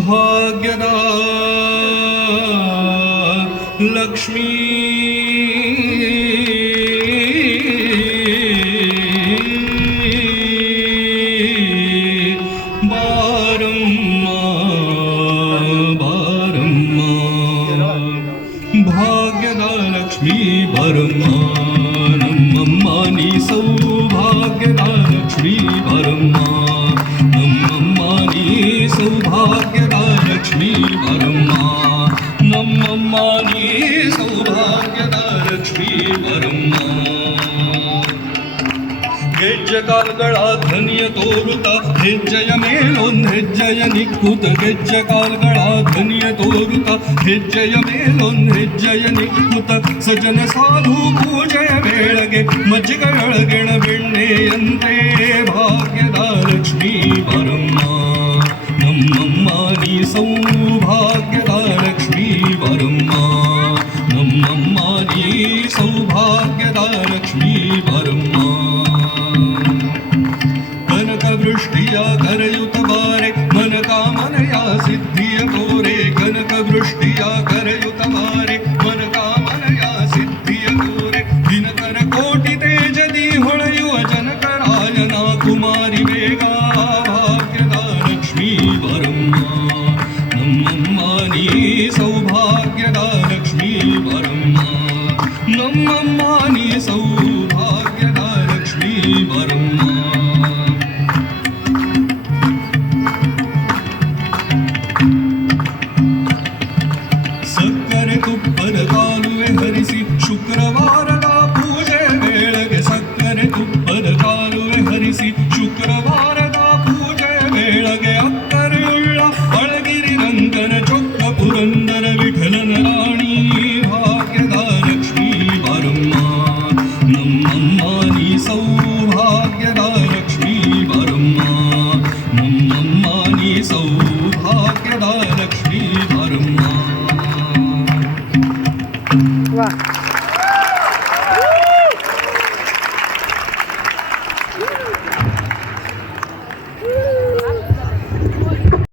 ಭಾಗ್ಯದ ಲಕ್ಷ್ಮೀ ಬಾರಮ್ಮ ಬಾರಮ್ಮ ಭಾಗ್ಯದ ಲಕ್ಷ್ಮೀ ಬಾರಮ್ಮ ನಮ್ಮಮ್ಮ ನೀ ಸೌಭಾಗ್ಯದ ಲಕ್ಷ್ಮೀ ಬಾರಮ್ಮ ನಮ್ಮಮ್ಮ ನೀ ಸೌಭಾಗ್ಯದ ಲಕ್ಷ್ಮೀ ಬಾರಮ್ಮ ನಮ್ಮಮ್ಮ ನೀ ಸೌಭಾಗ್ಯದ ಲಕ್ಷ್ಮೀ ಬಾರಮ್ಮ ಗೆಜ್ಜೆ ಕಾಲ್ಗಳ ಧ್ವನಿಯ ತೋರುತ್ತ ಹೆಜ್ಜೆಯ ಮೇಲೊಂದು ಹೆಜ್ಜೆಯ ನಿಕ್ಕುತ ಗೆಜ್ಜೆ ಕಾಲ್ಗಳ ಧ್ವನಿಯ ತೋರುತ್ತ ಹೆಜ್ಜೆಯ ಮೇಲೊಂದು ಹೆಜ್ಜೆಯ ನಿಕ್ಕುತ ಸಜನ ಸಾಧು ಪೂಜೆಯ ವೇಳೆಗೆ ಮಜ್ಜಿಗೆಯೊಳಗೆಣ ಬೆಣ್ಣೆಯಂತೆ ಭಾಗ್ಯದ ಲಕ್ಷ್ಮೀ ಬಾರಮ್ಮ ನಮ್ಮಮ್ಮ ನೀ ಸೌಭಾಗ್ಯದ ಲಕ್ಷ್ಮೀ ಬಾರಮ್ಮ ನಮ್ಮಮ್ಮ ನೀ ಸೌಭಾಗ್ಯದ ಲಕ್ಷ್ಮೀ ಬಾರಮ್ಮ ಕನಕವೃಷ್ಟಿಯ ಕರೆಯುತ್ತ ಬಾರೆ ಮನಕಾಮನೆಯ ಸಿದ್ಧಿಯ ಕೋರೆ ಕನಕವೃಷ್ಟಿಯ ಕರೆಯುತ್ತ ಬಾರೆ ಮನಕಾಮನೆಯ ಸಿದ್ಧಿಯ ಕೋರೆ ದಿನಕರ ಕೋಟಿ ತೇಜದಿ ಹೊಳೆಯುವ ಜನಕರಾಯನ ಕುಮಾರಿ ಬೇಗ ಭಾಗ್ಯದ ಲಕ್ಷ್ಮೀ ಬಾರಮ್ಮ ನಮ್ಮಮ್ಮ ನೀ ಸೌಭಾಗ್ಯದ ಲಕ್ಷ್ಮೀ ಬಾರಮ್ಮ ನಮ್ಮಮ್ಮ ನೀ ಸೌಭಾಗ್ಯದ ಲಕ್ಷ್ಮೀ ಬಾರಮ್ಮ ಸಕ್ಕರೆ ತುಪ್ಪದ ಕಾಲುವೆ ಹರಿಸಿ ಶುಕ್ರವಾರದ ಪೂಜೆ ವೇಳೆಗೆ ಸಕ್ಕರೆ ತುಪ್ಪದ ಕಾಲುವೆ ಹರಿಸಿ ಶುಕ್ರವಾರದ ಪೂಜೆ ವೇಳೆಗೆ ಅಕ್ಕರೆಯುಳ್ಳ ಅಳಗಿರಿ ರಂಗನ ಚೊಕ್ಕ ಪುರಂದರ ವಿಠಲನ ರಾಣಿ ಭಾಗ್ಯದ ಲಕ್ಷ್ಮೀ ಬಾರಮ್ಮ ನಮ್ಮಮ್ಮ ನೀ ಸೌಭಾಗ್ಯದ ಲಕ್ಷ್ಮೀ ಬಾರಮ್ಮ ನಮ್ಮಮ್ಮ ನೀ ಸೌಭಾಗ್ಯದ ಲಕ್ಷ್ಮೀ ಬಾರಮ್ಮ ವಾಹ್